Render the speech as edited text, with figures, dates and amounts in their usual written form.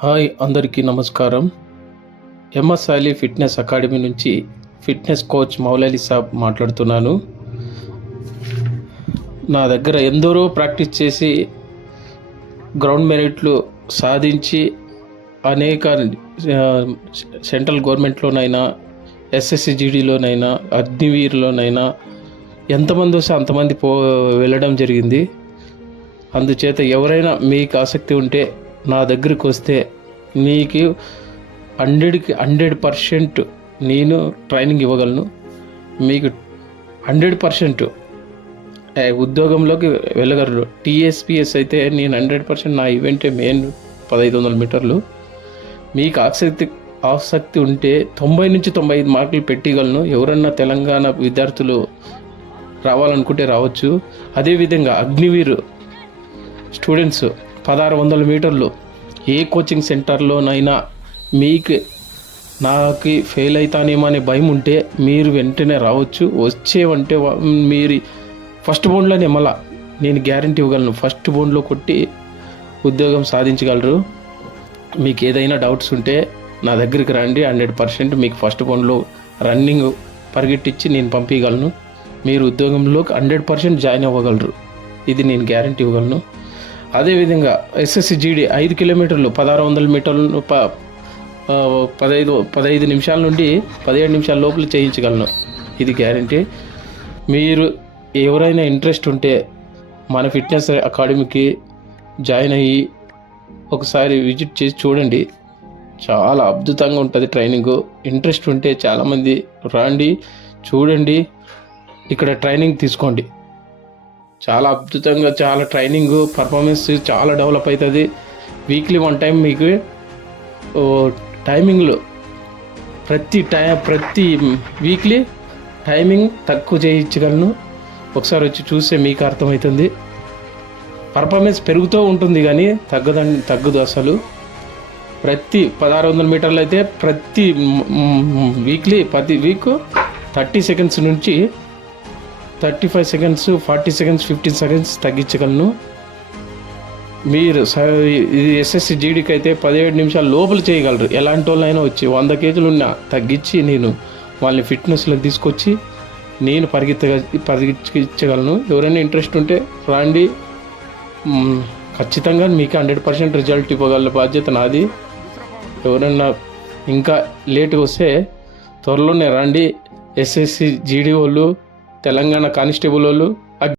Hi అందరికీ నమస్కారం. MS Ali fitness academy నుంచి ఫిట్నెస్ కోచ్ మౌలలి సాబ్ మాట్లాడుతున్నాను. నా దగ్గర ఎందరో ప్రాక్టీస్ చేసి గ్రౌండ్ మెరిట్లు సాధించి అనేక సెంట్రల్ గవర్నమెంట్లోనైనా ఎస్ఎస్సి జీడీలోనైనా అగ్నివీర్లోనైనా ఎంతమంది వస్తే అంతమంది వెళ్ళడం జరిగింది. అందుచేత ఎవరైనా మీకు ఆసక్తి ఉంటే నా దగ్గరికి వస్తే మీకు 100% నేను ట్రైనింగ్ ఇవ్వగలను. మీకు 100% ఉద్యోగంలోకి వెళ్ళగలరు. టీఎస్పిఎస్ అయితే నేను 100% నా ఈవెంటే మెయిన్ 1500 మీటర్లు. మీకు ఆసక్తి ఉంటే 90 నుంచి 95 మార్కులు పెట్టగలను. ఎవరన్నా తెలంగాణ విద్యార్థులు రావాలనుకుంటే రావచ్చు. అదేవిధంగా అగ్నివీర్ స్టూడెంట్స్ 1600 మీటర్లు ఏ కోచింగ్ సెంటర్లోనైనా మీకు నాకు ఫెయిల్ అవుతానేమో అనే భయం ఉంటే మీరు వెంటనే రావచ్చు. వచ్చేవంటే మీరు ఫస్ట్ బౌండ్లోనే మళ్ళా నేను గ్యారంటీ ఇవ్వగలను. ఫస్ట్ బౌండ్లో కొట్టి ఉద్యోగం సాధించగలరు. మీకు ఏదైనా డౌట్స్ ఉంటే నా దగ్గరికి రండి. 100% మీకు ఫస్ట్ బౌండ్లో రన్నింగ్ పరిగెట్టించి నేను పంపించగలను. మీరు ఉద్యోగంలో 100% జాయిన్ అవ్వగలరు. ఇది నేను గ్యారంటీ ఇవ్వగలను. అదేవిధంగా ఎస్ఎస్సి జీడీ 5 కిలోమీటర్లు 1600 మీటర్లు 15 నిమిషాల నుండి 17 నిమిషాల లోపల చేయించగలను. ఇది గ్యారంటీ. మీరు ఎవరైనా ఇంట్రెస్ట్ ఉంటే మన ఫిట్నెస్ అకాడమీకి జాయిన్ అయ్యి ఒకసారి విజిట్ చేసి చూడండి. చాలా అద్భుతంగా ఉంటుంది ట్రైనింగ్. ఇంట్రెస్ట్ ఉంటే చాలామంది రండి, చూడండి, ఇక్కడ ట్రైనింగ్ తీసుకోండి. చాలా అద్భుతంగా, చాలా ట్రైనింగ్ పర్ఫార్మెన్స్ చాలా డెవలప్ అవుతుంది. వీక్లీ 1 టైం మీకు టైమింగ్లో ప్రతి వీక్లీ టైమింగ్ తక్కువ చేయించగలను. ఒకసారి వచ్చి చూస్తే మీకు అర్థమవుతుంది. పర్ఫార్మెన్స్ పెరుగుతూ ఉంటుంది కానీ తగ్గదు అసలు. ప్రతి 1600 మీటర్లు అయితే ప్రతి వీక్ 30 సెకండ్స్ నుంచి 35 సెకండ్స్, 40 సెకండ్స్, 15 సెకండ్స్ తగ్గించగలను. మీరు ఇది ఎస్ఎస్సి జీడీకి అయితే 17 నిమిషాల లోపల చేయగలరు. ఎలాంటి వాళ్ళైనా వచ్చి 100 కేజీలు ఉన్నా తగ్గించి నేను వాళ్ళని ఫిట్నెస్లోకి తీసుకొచ్చి నేను పరిగెత్తించగలను. ఎవరైనా ఇంట్రెస్ట్ ఉంటే రండి. ఖచ్చితంగా మీకు 100% రిజల్ట్ ఇవ్వగల బాధ్యత నాది. ఎవరైనా ఇంకా లేట్గా వస్తే త్వరలోనే రండి. ఎస్ఎస్సి జీడీ వాళ్ళు, తెలంగాణ కానిస్టేబుల్ వాళ్ళు